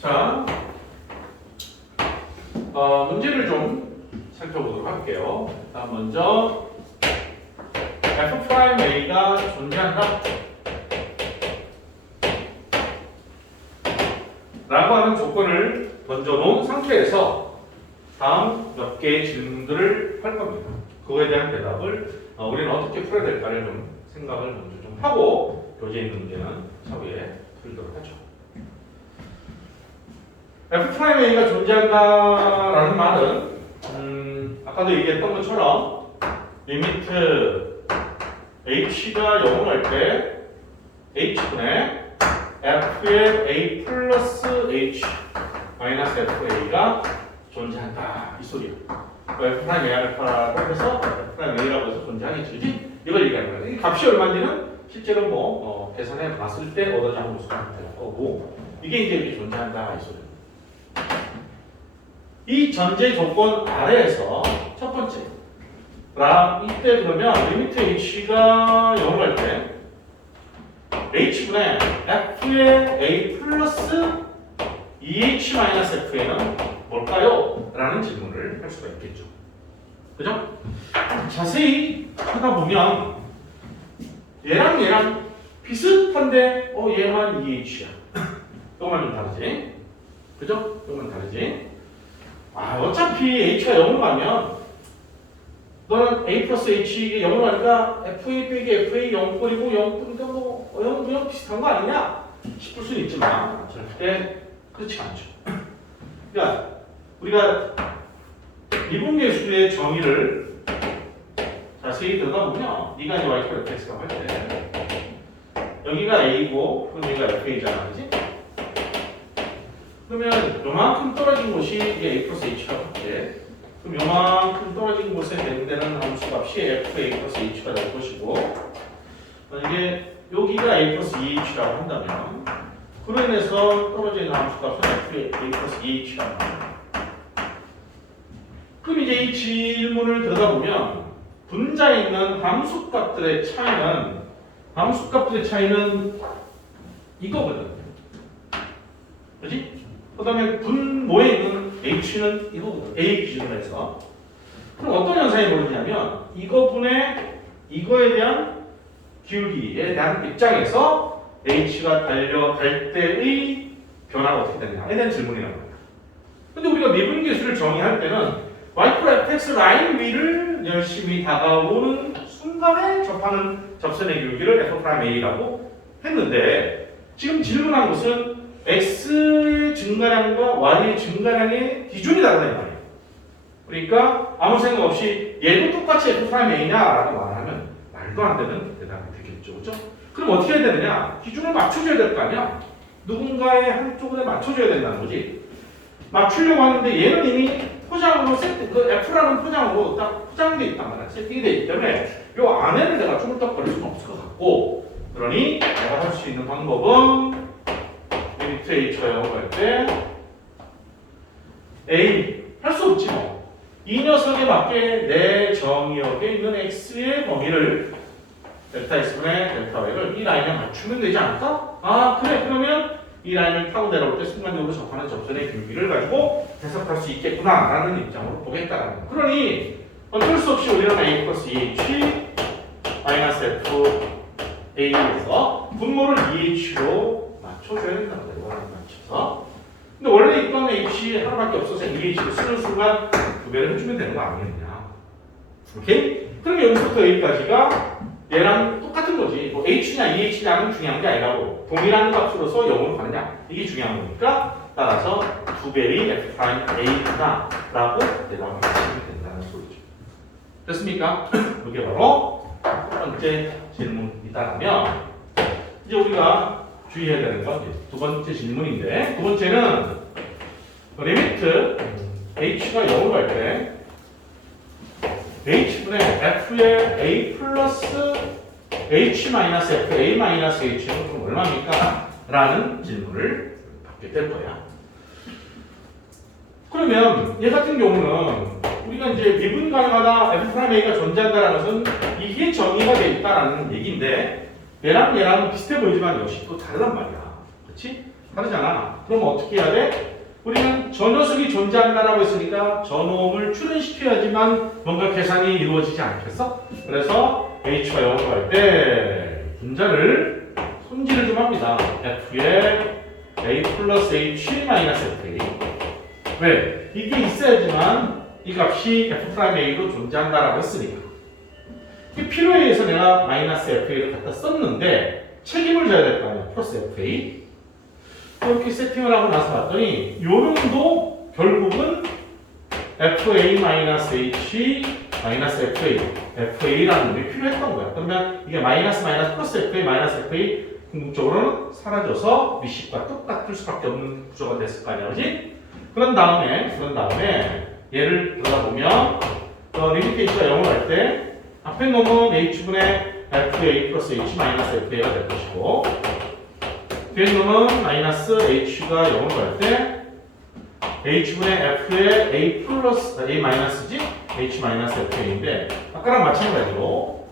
자, 문제를 좀 살펴보도록 할게요. 일단 먼저 f'A가 존재한다 라고 하는 조건을 던져놓은 상태에서 다음 몇 개의 질문들을 할 겁니다. 그거에 대한 대답을 우리는 어떻게 풀어야 될까를 좀 생각을 먼저 좀 하고 교재에 있는 문제는 차후에 풀도록 하죠. f'A가 존재한다라는 말은 아까도 얘기했던 것처럼 리미트 h가 0으로 할 때 h분의 f의 a 플러스 h 마이너스 fa가 존재한다 이 소리야. f'A라고 해서 f'A라고 해서 존재하겠지, 그지? 이걸 얘기하는 거야. 이 값이 얼마인지는 실제로 계산해 봤을 때 얻어진 함수가 될 거고, 이게 이제 이렇게 존재한다 이 소리야. 이 전제 조건 아래에서 첫 번째 이때 그러면 리미트 h가 0으로 할 때 h분의 f의 a 플러스 2h 마이너스 fa는 뭘까요? 라는 질문을 할 수가 있겠죠. 그죠? 자세히 하다 보면 얘랑 비슷한데 얘만 2h야. 이거만 좀 다르지? 그죠? 이거만 다르지? 어차피 h가 0으로 가면 너는 a 플러스 h 0으로 가니까 fa 빼기 fa 0꼴이고 0꼴인데 0 비슷한 거 아니냐 싶을 수는 있지만 절대 그렇지 않죠. 그러니까 우리가 미분계수의 정의를 자세히 들어가보면 네가 이제 y 콜 fx라고 할 때 여기가 a고 그럼 여기가 fa잖아, 그지? 그러면 요만큼 떨어진 곳이 이게 a 플러스 h라고 할게. 그럼 요만큼 떨어진 곳에 해당되는 함수값이 fa 플러스 h가 될 것이고, 만약에 여기가 a 플러스 2h라고 한다면 그로 인해서 떨어져 있는 함수값은 a 플러스 2h가 나옵니다. 그럼 이제 이 질문을 들여다보면 분자에 있는 함수값들의 차이는 이거거든. 그렇지? 그 다음에 분모에 있는 h는 이거거든. a 기준으로 해서. 그럼 어떤 현상이 벌어지냐면 이거분의 이거에 대한 기울기에 대한 입장에서 h가 달려갈 때의 변화가 어떻게 되느냐에 대한 질문이란 말이야. 근데 우리가 미분계수를 정의할 때는 y+fx 라인 위를 열심히 다가오는 순간에 접하는 접선의 기울기를 f'A라고 했는데, 지금 질문한 것은 x의 증가량과 y의 증가량의 기준이 다르다는 말이에요. 그러니까 아무 생각 없이 얘도 똑같이 f'A냐라고 말하면 말도 안 되는 대답이 되겠죠. 그렇죠? 그럼 어떻게 해야 되느냐? 기준을 맞춰줘야 될 거 아니야? 누군가의 한쪽에 맞춰줘야 된다는 거지. 맞추려고 하는데 얘는 이미 포장으로 F라는 포장으로 딱 포장되어 있단 말이야. 세팅이 되어 있기 때문에 이 안에는 내가 쪼물떡거릴 수는 없을 것 같고, 그러니 내가 할 수 있는 방법은 리미트 h가 0으로 갈 때 a 할 수 없지 뭐. 이 녀석에 맞게 내 정의역에 있는 x의 범위를 델타 x분의 델타 y를 이 라인에 맞추면 되지 않을까? 그래. 그러면 이 라인을 타고 내려올 때 순간적으로 접하는 접선의 기울기를 가지고 해석할 수 있겠구나 라는 입장으로 보겠다라는 거예요. 그러니 어쩔 수 없이 우리는 a 플러스 2h 마이너스 f a에서 분모를 2h로 맞춰줘야 된다는 거예요. 이거랑 맞춰서. 근데 원래 있던 h 하나밖에 없어서 2h를 쓰는 순간 2배를 해주면 되는 거 아니겠냐. 오케이? 그럼 여기서부터 여기까지가 얘랑 똑같은 거지. 뭐 h냐 2h냐는 중요한 게 아니라고. 동일한 값으로서 0으로 가느냐 이게 중요한 거니까, 따라서 2배의 f'A구나 라고 대답을 하시면 된다는 소리죠. 됐습니까? 이게 바로 첫 번째 질문이다라면, 이제 우리가 주의해야 되는 건 두 번째 질문인데, 두 번째는 리미트 h가 0으로 갈 때 h분의 f의 a 플러스 h 마이너스 f a 마이너스 h는 그럼 얼마입니까? 라는 질문을 받게 될 거야. 그러면 얘 같은 경우는 우리가 이제 미분 가능하다 f'A가 존재한다는 것은 이게 정의가 되어 있다라는 얘기인데, 얘랑 비슷해 보이지만 역시 또 다르단 말이야. 그렇지? 다르잖아. 그럼 어떻게 해야 돼? 우리는 저 녀석이 존재한다라고 했으니까 저놈을 출현시켜야지만 뭔가 계산이 이루어지지 않겠어? 그래서 h가 0으로 갈 때 분자를 손질을 좀 합니다. f에 a 플러스 h 마이너스 fa. 왜? 이게 있어야지만 이 값이 f'a로 존재한다라고 했으니까. 이 필요에 의해서 내가 마이너스 fa를 갖다 썼는데 책임을 져야 될 거 아니야. 플러스 fa. 이렇게 세팅을 하고 나서 봤더니 요 놈도 결국은 fa-h 마이너스 fa라는 놈이 필요했던 거야. 그러면 이게 마이너스 플러스 fa 마이너스 fa 궁극적으로는 사라져서 미식과 똑같을 수밖에 없는 구조가 됐을 거 아니야. 그렇지? 그런 다음에 얘를 들여다보면 리미트 h가 0을 할 때 앞에 놈은 h분의 fa 플러스 h 마이너스 fa가 될 것이고 뒤에 놈은 마이너스 h가 0을 할 때 h분의 f의 a 플러스 a 마이너스지 h 마이너스 fa인데 아까랑 마찬가지로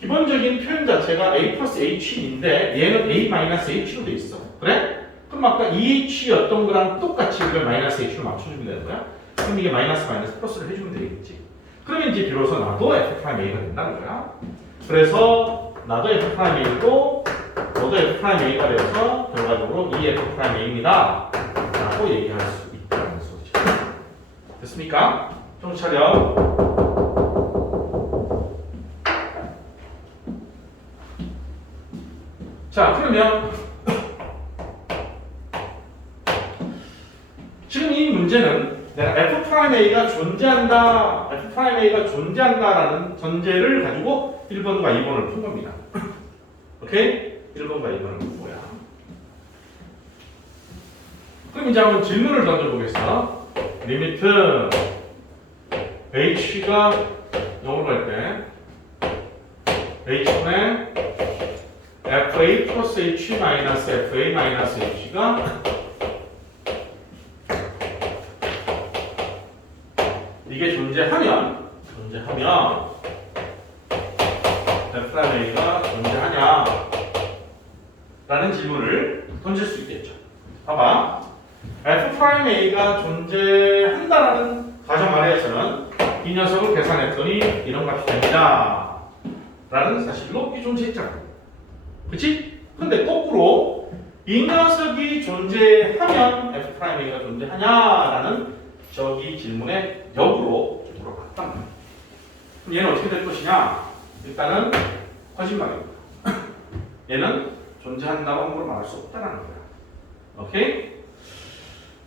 기본적인 표현 자체가 a 플러스 h인데 얘는 a 마이너스 h로 돼 있어. 그래? 그럼 아까 2h였던 거랑 똑같이 이걸 마이너스 h로 맞춰주면 되는 거야? 그럼 이게 마이너스 플러스를 해주면 되겠지. 그러면 이제 비로소 나도 f'a가 된다는 거야. 그래서 나도 f'a고 너도 f'a가 되어서 결과적으로 이 f'a입니다 라고 얘기할 수 있다는 소리죠. 됐습니까? 정신 차려. 자, 그러면 지금 이 문제는 내가 f'a가 존재한다라는 전제를 가지고 1번과 2번을 푼 겁니다. 오케이? 1번과 2번은 뭐야? 그럼 이제 한번 질문을 던져보겠어. 리미트 h가 0으로 갈 때 h분의 fa 플러스 h 마이너스 fa 마이너스 h가 이게 존재하면 f'a가 존재하냐 라는 질문을 던질 수 있겠죠. 봐봐. f'a가 존재한다라는 가정 아래에서는 이 녀석을 계산했더니 이런 값이 됩니다 라는 사실로 이 존재했잖아. 그치? 근데 거꾸로 이 녀석이 존재하면 f'a가 존재하냐라는 저기 질문에 역으로 물어봤단 말이야. 그럼 얘는 어떻게 될 것이냐? 일단은 거짓말입니다. 얘는 존재한다고 함부로 말할 수 없다는 거야. 오케이?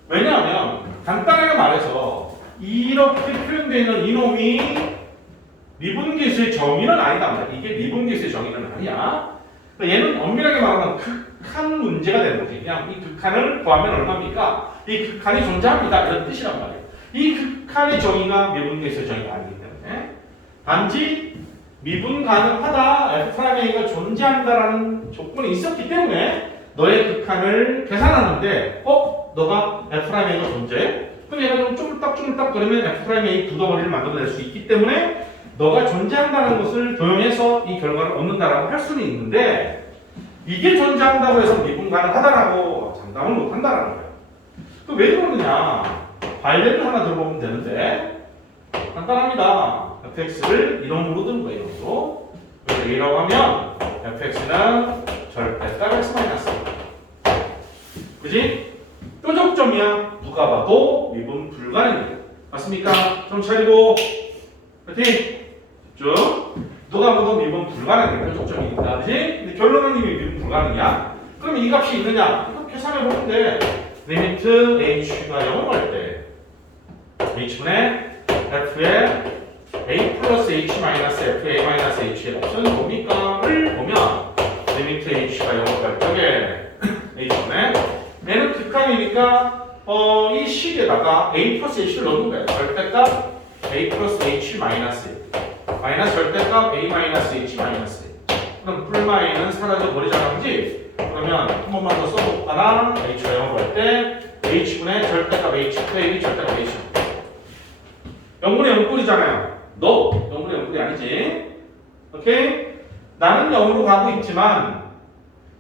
왜냐하면 간단하게 말해서 이렇게 표현되어 있는 이놈이 미분계수의 정의는 아니다 말이야. 이게 미분계수의 정의는 아니야. 얘는 엄밀하게 말하면 극한 문제가 되는 거지. 그냥 이 극한을 구하면 얼마입니까? 이 극한이 존재합니다. 이런 뜻이란 말이에요. 이 극한의 정의가 미분계수의 정의가 아니기 때문에 단지 미분 가능하다, f'a가 존재한다라는 조건이 있었기 때문에 너의 극한을 계산하는데 너가 f'a가 존재해? 그럼 얘가 좀 쪼물딱 거리면 f'a의 두 덩어리를 만들어낼 수 있기 때문에 너가 존재한다는 것을 도용해서 이 결과를 얻는다라고 할 수는 있는데 이게 존재한다고 해서 미분 가능하다라고 장담을 못한다라는 거예요. 그 왜 그러느냐? 발레를 하나 들어보면 되는데 간단합니다. fx를 이놈으로 든 거예요. 이놈으로. 그래서 a라고 하면 fx는 절대값 x 마이너스. 그지? 뾰족점이야. 누가 봐도 미분 불가능이에요. 맞습니까? 좀 차리고 파이팅! 집중. 누가 봐도 미분 불가능해. 뾰족점이니까. 그지? 근데 결론은 이미 미분 불가능이야. 그럼 이 값이 있느냐? 이거 계산해 보면 돼. 리미트 h가 0을 갈 때 h분의 f의 a 플러스 h 마이너스 fa 마이너스 h의 값은 뭡니까?를 보면 리미트 h가 0을 갈 적에 h분의 얘는 극한이니까 이 식에다가 a 플러스 h를 넣는 거예요. 절대값 a 플러스 h 마이너스 절대값 a 마이너스 h 마이너스 그럼 풀마이는 사라져 버리잖아. 그지? 그러면 한 번만 더 써볼까나 h가 0을 갈 때 h분의 절대값 h 빼기 절대값 h 0분의 0꼴이잖아요. 너 0분의 0꼴이 아니지. 오케이? 나는 0으로 가고 있지만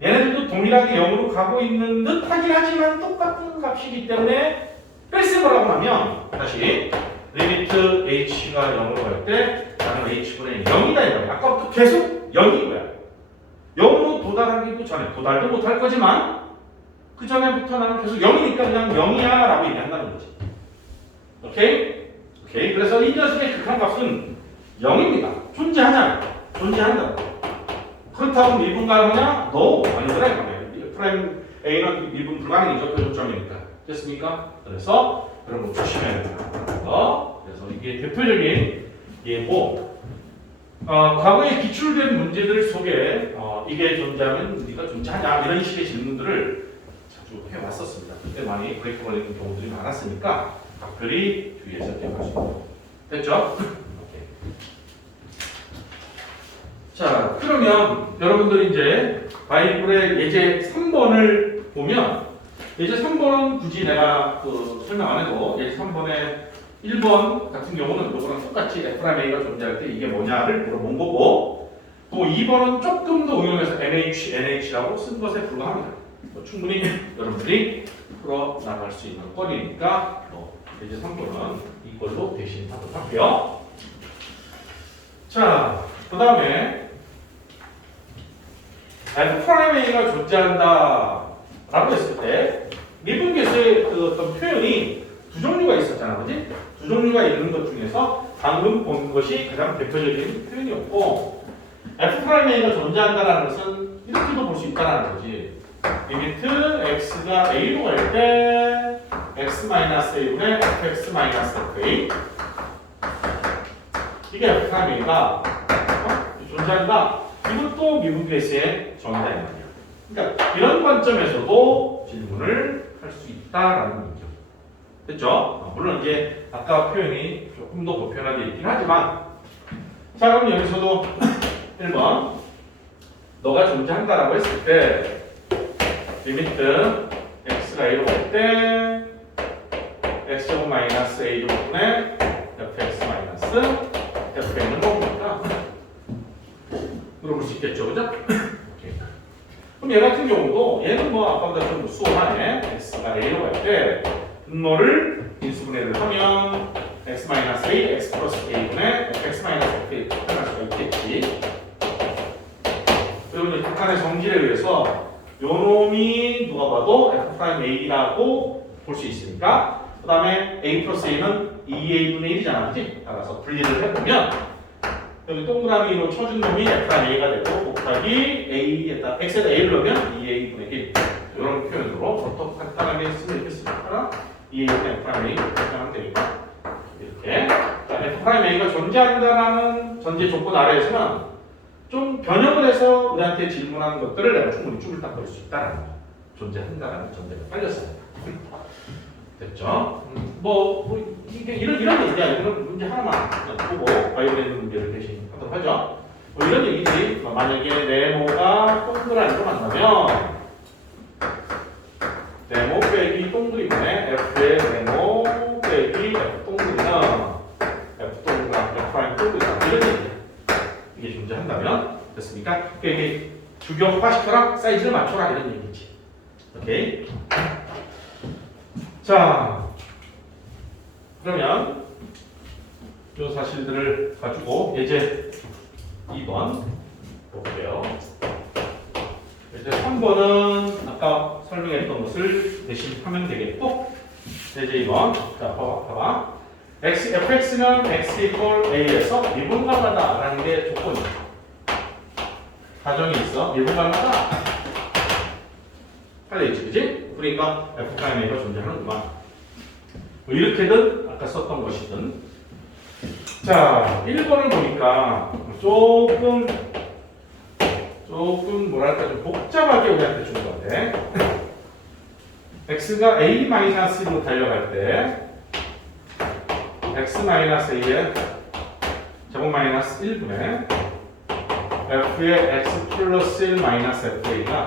얘네들도 동일하게 0으로 가고 있는 듯 하긴 하지만 똑같은 값이기 때문에 뺄셈을 하고 나면 다시 리미트 h가 0으로 갈 때 나는 h분의 0이다 이거야. 아까부터 계속 0인 거야. 0으로 도달하기도 전에 도달도 못할 거지만 그 전에부터 나는 계속 0이니까 그냥 0이야 라고 얘기한다는 거지. 오케이? 오케이. 그래서 이 녀석의 극한값은 0입니다. 존재하냐? 존재한다. 그렇다고 미분가하냐? No. 아니더라. 프라임 A는 미분 불가능이죠. 표준점이니까. 됐습니까? 그래서 그런 거 조심해야 된다. 그래서 이게 대표적인 예고 과거에 기출된 문제들 속에 이게 존재하면 우리가 존재하냐 이런 식의 질문들을 자주 해왔었습니다. 그때 많이 브레이크 걸리는 경우들이 많았으니까 각별히 주의해서 기억하시면 됐죠? 오케이. 자, 그러면 여러분들이 이제 바이블의 예제 3번을 보면 예제 3번은 굳이 내가 설명 안 해도 예제 3번의 1번 같은 경우는 이거랑 똑같이 F'A가 존재할 때 이게 뭐냐를 물어본 거고 또 2번은 조금 더 응용해서 NH라고 쓴 것에 불과합니다. 충분히 여러분들이 풀어 나갈 수 있는 거리니까 이제 3번은 이걸로 대신하도록 할게요. 자, 그 다음에 F'A가 존재한다 라고 했을 때 미분계수의 그 어떤 표현이 두 종류가 있었잖아, 그지? 두 종류가 있는 것 중에서 방금 본 것이 가장 대표적인 표현이었고 F'A가 존재한다는 것은 이렇게도 볼 수 있다는 거지. 리미트 x가 a로 갈 때 x-a분의 fx-fa 이게 F'A가 존재한다. 이것도 미분계수의 정의다 이 말이야. 그러니까 이런 관점에서도 질문을 할 수 있다라는 거죠. 됐죠? 물론 이제 아까 표현이 조금 더 보편화되어 있긴 하지만 자 그럼 여기서도 1번 너가 존재한다라고 했을 때 리미트 x가 a로 갈 때 x제곱 마이너스 a제곱분의 fx 마이너스 fn은 뭐입니까? 물어볼 수 있겠죠, 그죠? 그럼 얘 같은 경우도 얘는 뭐 아까보다 좀 수월하네. x가 a로 갈 때 분모를 인수분해를 하면 x-a, x 플러스 a분의 fx-fa 표현할 수가 있겠지. 그리고 이제 극한의 성질에 의해서 요 놈이 누가 봐도 f'a라고 볼 수 있으니까 그 다음에 a 플러스 a는 2a분의 1이잖아, 그치? 따라서 분리를 해보면 여기 동그라미로 쳐준 놈이 f'a가 되고 곱하기 a에다 x에다 a를 넣으면 2a분의 1 이런 표현으로 더 간단하게 쓰면 이렇게 쓰니까 2a분의 f'a 이렇게 하면 되니까 이렇게 f'a가 존재한다는 전제 조건 아래에서는 좀 변형을 해서 우리한테 질문하는 것들을 내가 충분히 쭈물딱 거릴 수 있다는 거. 존재한다는 전제가 깔렸어요. 됐죠? 이게 이런 얘기야. 이런 문제 하나만 보고 바이올린 문제를 대신 하도록 하죠. 이런 얘기들이 만약에 네모가 동그라미로 만나면 네모 빼기 동그리분의 F의 네모 빼기 F 동그리는 F 동그라미, F 프라임 동그리는 이런 얘기야. 이게 존재한다면 됐습니까? 이게 규격화시켜라, 사이즈를 맞춰라 이런 얘기지. 오케이. 자, 그러면 이 사실들을 가지고 예제 2번 볼게요. 예제 3번은 아까 설명했던 것을 대신 하면 되겠고 예제 2번 자 봐봐. fx는 x 이퀄 a에서 미분가하다라는 게 조건이야. 가정이 있어. 미분가하다 팔려있지, 그지? 그러니까 f'a가 존재하는구만. 뭐 이렇게든 아까 썼던 것이든. 자, 1번을 보니까 조금 뭐랄까 좀 복잡하게 우리한테 준 건데 x가 a-1로 달려갈 때 x-a의 제곱 마이너스 1분의 f의 x 플러스 1 마이너스 fa가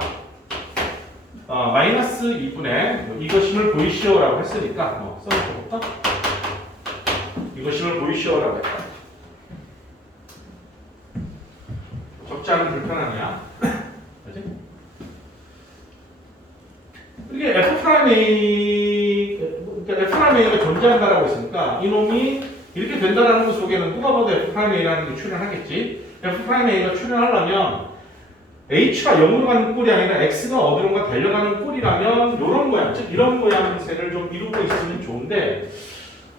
마이너스 2분의 이것임을 보이시오라고 했으니까 써놓고부터 이것임을 보이시오라고 했다. 적지 않은 불편함이야. 그지? 이게 F'A가 존재한다라고 했으니까 이놈이 이렇게 된다라는 것 속에는 누가 봐도 F'A라는 게 출현하겠지. F'A가 출현하려면 H가 0으로 가는 꼴이 아니라 X가 어디론가 달려가는 꼴이라면 이런 모양, 즉 이런 모양새를 좀 이루고 있으면 좋은데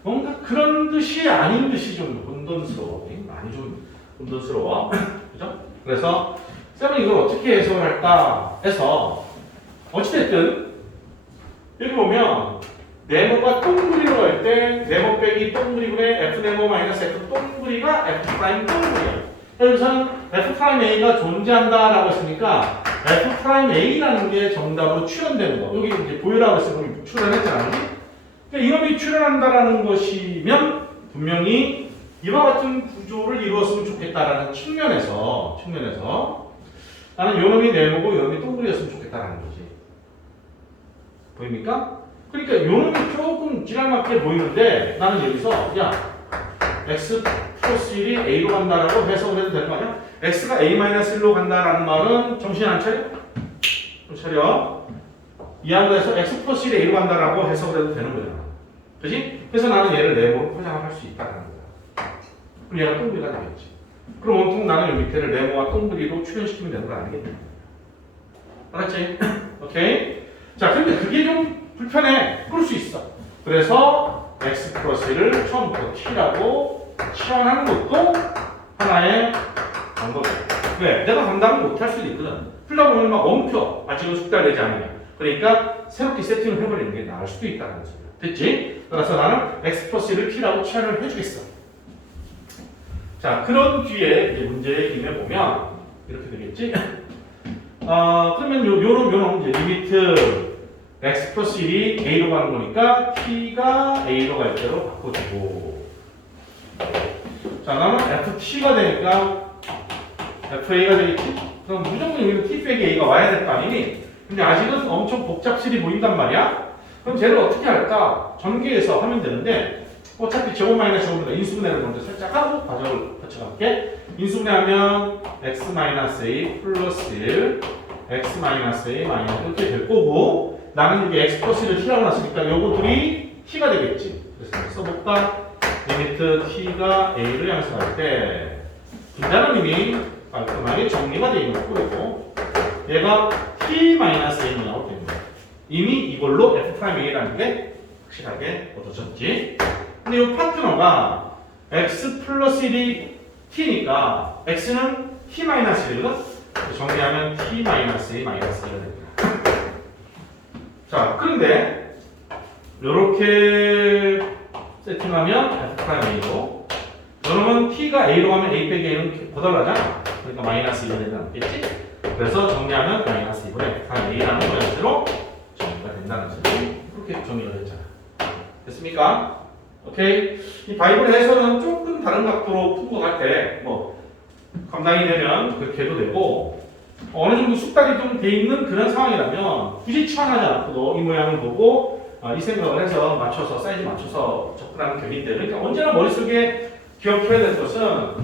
뭔가 그런 듯이 아닌 듯이 좀 혼돈스러워. 많이 좀 혼돈스러워. 그죠? 그래서 쌤은 이걸 어떻게 해석을 할까 해서 어찌됐든 여기 보면 네모가 동그리로 할 때 네모 빼기 동그리분의 F 네모 마이너스 F 동그리가 F 프라임 동그리야. 여기서는 F'A가 존재한다라고 했으니까 F'A라는 게 정답으로 출현되는 거. 여기 이제 보유라고 했으면 출현했잖아. 그러니까 이놈이 출현한다라는 것이면 분명히 이와 같은 구조를 이루었으면 좋겠다라는 측면에서 나는 요놈이 네모고 요놈이 동그리였으면 좋겠다라는 거지. 보입니까? 그러니까 요놈이 조금 지랄맞게 보이는데 나는 여기서 야 x 플러스 1이 a로 간다라고 해석을 해도 되는 거 아니야? x가 a-1로 간다라는 말은 정신 안 차려? 좀 차려. 이항도 해서 x 플러스 1이 a로 간다라고 해석을 해도 되는 거잖아. 그지? 그래서 나는 얘를 네모로 포장을 할 수 있다는 거야. 그럼 얘가 동그리가 되겠지. 그럼 온통 나는 이 밑에를 네모와 동그리로 출현시키면 되는 거 아니겠냐? 알았지? 오케이? 자, 근데 그게 좀 불편해. 그럴 수 있어. 그래서 x 플러스 1을 처음부터 t라고 치환하는 것도 하나의 방법이야. 왜? 내가 감당을 못할 수도 있거든. 풀다 보면 막 엉켜. 아직은 숙달되지 않으냐. 그러니까 새롭게 세팅을 해버리는 게 나을 수도 있다는 소리야. 됐지? 따라서 나는 x 플러스 1을 t라고 치환을 해주겠어. 자, 그런 뒤에 이제 문제의 김에 보면 이렇게 되겠지? 그러면 요런 이제 리미트 x 플러스 1이 a로 가는 거니까 t가 a로 갈 때로 바꿔주고, 자, 나는 ft가 되니까 fa가 되겠지? 그럼 무조건 여기는 t 빼기 a가 와야 될 거 아니니? 근데 아직은 엄청 복잡실이 보인단 말이야? 그럼 쟤를 어떻게 할까? 전개해서 하면 되는데 어차피 제곱 마이너스 제곱보다 인수분해를 먼저 살짝 하고 과정을 거쳐갈게. 인수분해하면 x 마이너스 a 플러스 1 x 마이너스 a 마이너스 이렇게 될 거고, 나는 이게 x 플러스 1을 t라고 놨으니까 요거들이 t가 되겠지. 그래서 써볼까? 리미트 t가 a를 양수할 때 김자라님이 깔끔하게 정리가 되어 있는 꼴이고, 얘가 t 마이너스 a는 나올 때입니다. 이미 이걸로 f'a라는 게 확실하게 얻어졌지. 근데 이 파트너가 x 플러스 1이 t니까 x는 t 마이너스 1이거든? 정리하면 t 마이너스 1 마이너스 1이 됩니다. 자, 그런데 이렇게 세팅하면 f'a로, 여러분 t가 a로 가면 a 빼기 a는 거덜나잖아. 그러니까 마이너스 1이 남겠지? 그래서 정리하면 마이너스 2분의 f'a라는 모양새로 정리가 된다는 소리. 그렇게 정리가 됐잖아. 됐습니까? 오케이. 이 바이블 해설은 조금 다른 각도로 풀고 갈 때 뭐 감당이 되면 그렇게 해도 되고, 어느 정도 숙달이 좀 돼 있는 그런 상황이라면 굳이 치환하지 않고도 이 모양을 보고 이 생각을 해서 맞춰서 사이즈 맞춰서 접근하는 격인데, 그러니까 언제나 머릿속에 기억해야 될 것은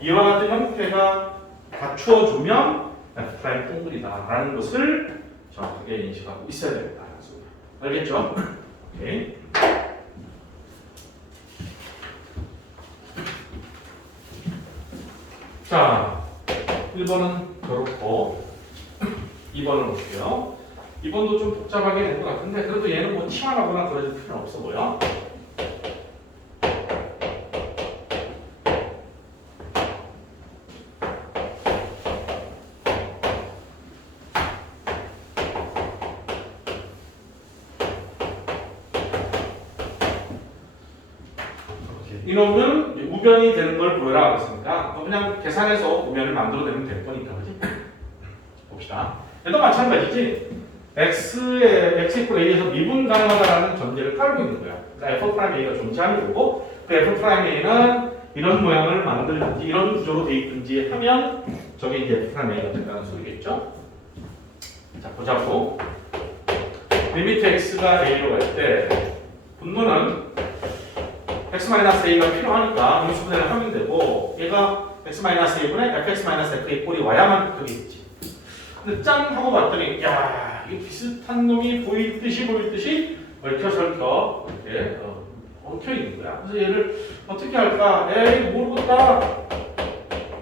이와 같은 형태가 갖추어주면 F' 동글이다라는 것을 정확하게 인식하고 있어야 되겠다는 소리. 알겠죠? 오케이. 자, 1번은 그렇고 2번을 볼게요. 2번도 좀 복잡하게 된 것 같은데 그래도 얘는 뭐 치환하거나 그러질 필요는 없어 보여. 이놈은 우변이 되는 걸 보여라 그랬으니까 그냥 계산해서 우변을 만들어내면 될 거니까, 그렇지? 봅시다. 얘도 마찬가지지. x의 a에서 미분 가능하다라는 전제를 깔고 있는 거야. 그러니까 f'a가 존재하는 거고, 그 f'a는 이런 모양을 만들든지 이런 구조로 돼 있든지 하면 저게 이제 f'a가 된다는 소리겠죠? 자, 보자고. 리미트 x가 a로 갈 때 분모는 x-a가 필요하니까 인수분해를 하면 되고, 얘가 x-a분의 fx-f의 꼴이 와야만 그게 있지. 근데 짠 하고 봤더니 야, 이게 비슷한 놈이 보일 듯이 얽혀설켜 이렇게 엉켜 있는 거야. 그래서 얘를 어떻게 할까? 에이 모르겠다.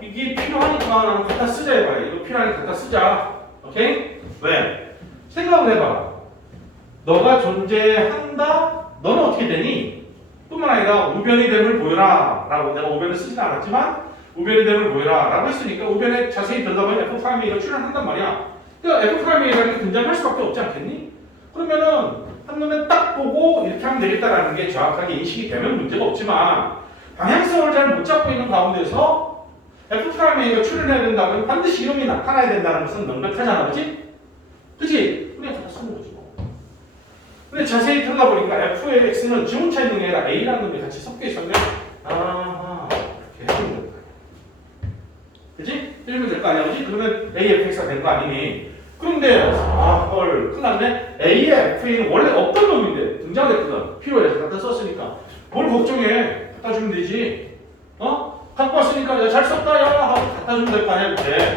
이게 필요하니까 나는 갖다 쓰자 해봐. 이거 필요하니까 갖다 쓰자. 오케이? 왜? 생각을 해봐. 너가 존재한다? 너는 어떻게 되니? 뿐만 아니라 우변의 됨을 보여라 라고 내가 우변을 쓰진 않았지만 우변의 됨을 보여라 라고 했으니까 우변에 자세히 들어가면 F'A가 출현한단 말이야. 그러니까 F'A라는 게 등장할 수밖에 없지 않겠니? 그러면은 한눈에 딱 보고 이렇게 하면 되겠다라는 게 정확하게 인식이 되면 문제가 없지만 방향성을 잘 못 잡고 있는 가운데서 F'A가 출현해야 된다면 반드시 이름이 나타나야 된다는 것은 명백하잖아, 그치? 그치? 그냥 다 쓰는 거지 뭐. 근데 자세히 들여다보니까 F의 X는 지문차 있는 게 아니라 A라는 놈이 같이 섞여 있었네. 아하, 이렇게 해주면 된다. 그치? 해주면 될 거 아니야, 그치? 그러면 AFX가 된 거 아니니? 그런데 헐 큰일 났네. A의 FA는 원래 없던 놈인데 등장했거든. 필요해서 갖다 썼으니까 뭘 걱정해. 갖다 주면 되지. 갖고 왔으니까 야, 잘 썼다 야 하고 갖다 주면 될 거 아니야 그때.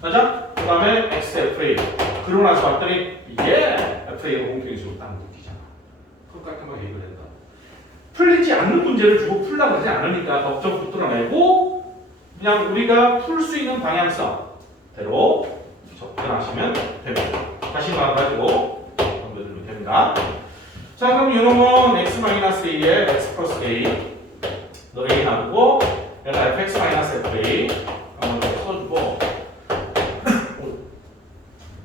맞아? 그 다음에 XFA 그러고 나서 봤더니 이게 FA가 공통인수로 딱 느끼잖아. 그럼 깔끔하게 해결된다. 풀리지 않는 문제를 주고 풀라고 하지 않으니까 걱정 붙들어내고 그냥 우리가 풀 수 있는 방향성대로 접근하시면 됩니다. 다시 나와가지고 넘겨주면 됩니다. 자, 그럼 이놈은 x-a에 x 플러스 a 너 a 놔두고 얘가 fx-fa 한번 써주고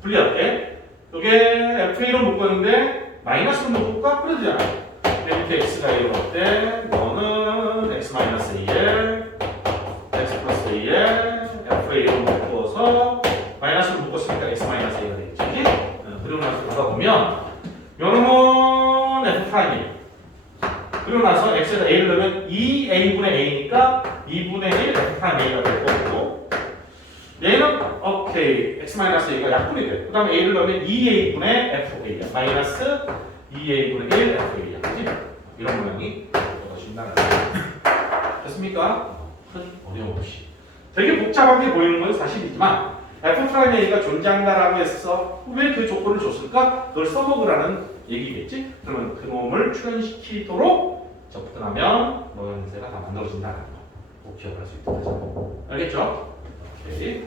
분리할게. 이게 fa로 묶었는데 마이너스로 묶을까? 그래도 되잖아. 밑에 x가 a로 어때? 너는 x-a에 x 플러스 a에 fa로 묶어서 마이너스를 묶었으니까 x-a가 되겠지. 그리고 나서 받아보면 요놈은 f'. 그리고 나서 x에다 a를 넣으면 2a분의 a니까 2분의 1 f'-a가 될 거고 얘는 오케이 x-a가 약분이 돼. 그 다음에 a를 넣으면 2a분의 fa야. 마이너스 2a분의 1 fa야. 그치? 이런 모양이 얻어진다는 거야. 됐습니까? 큰 어려움 없이. 되게 복잡하게 보이는 건 사실이지만 F'A가 존재한다라고 해서 왜 그 조건을 줬을까? 그걸 써먹으라는 얘기겠지? 그러면 그 놈을 출현시키도록 접근하면 모양새가 다 만들어진다는 거. 꼭 기억할 수 있도록 하자. 알겠죠? 오케이.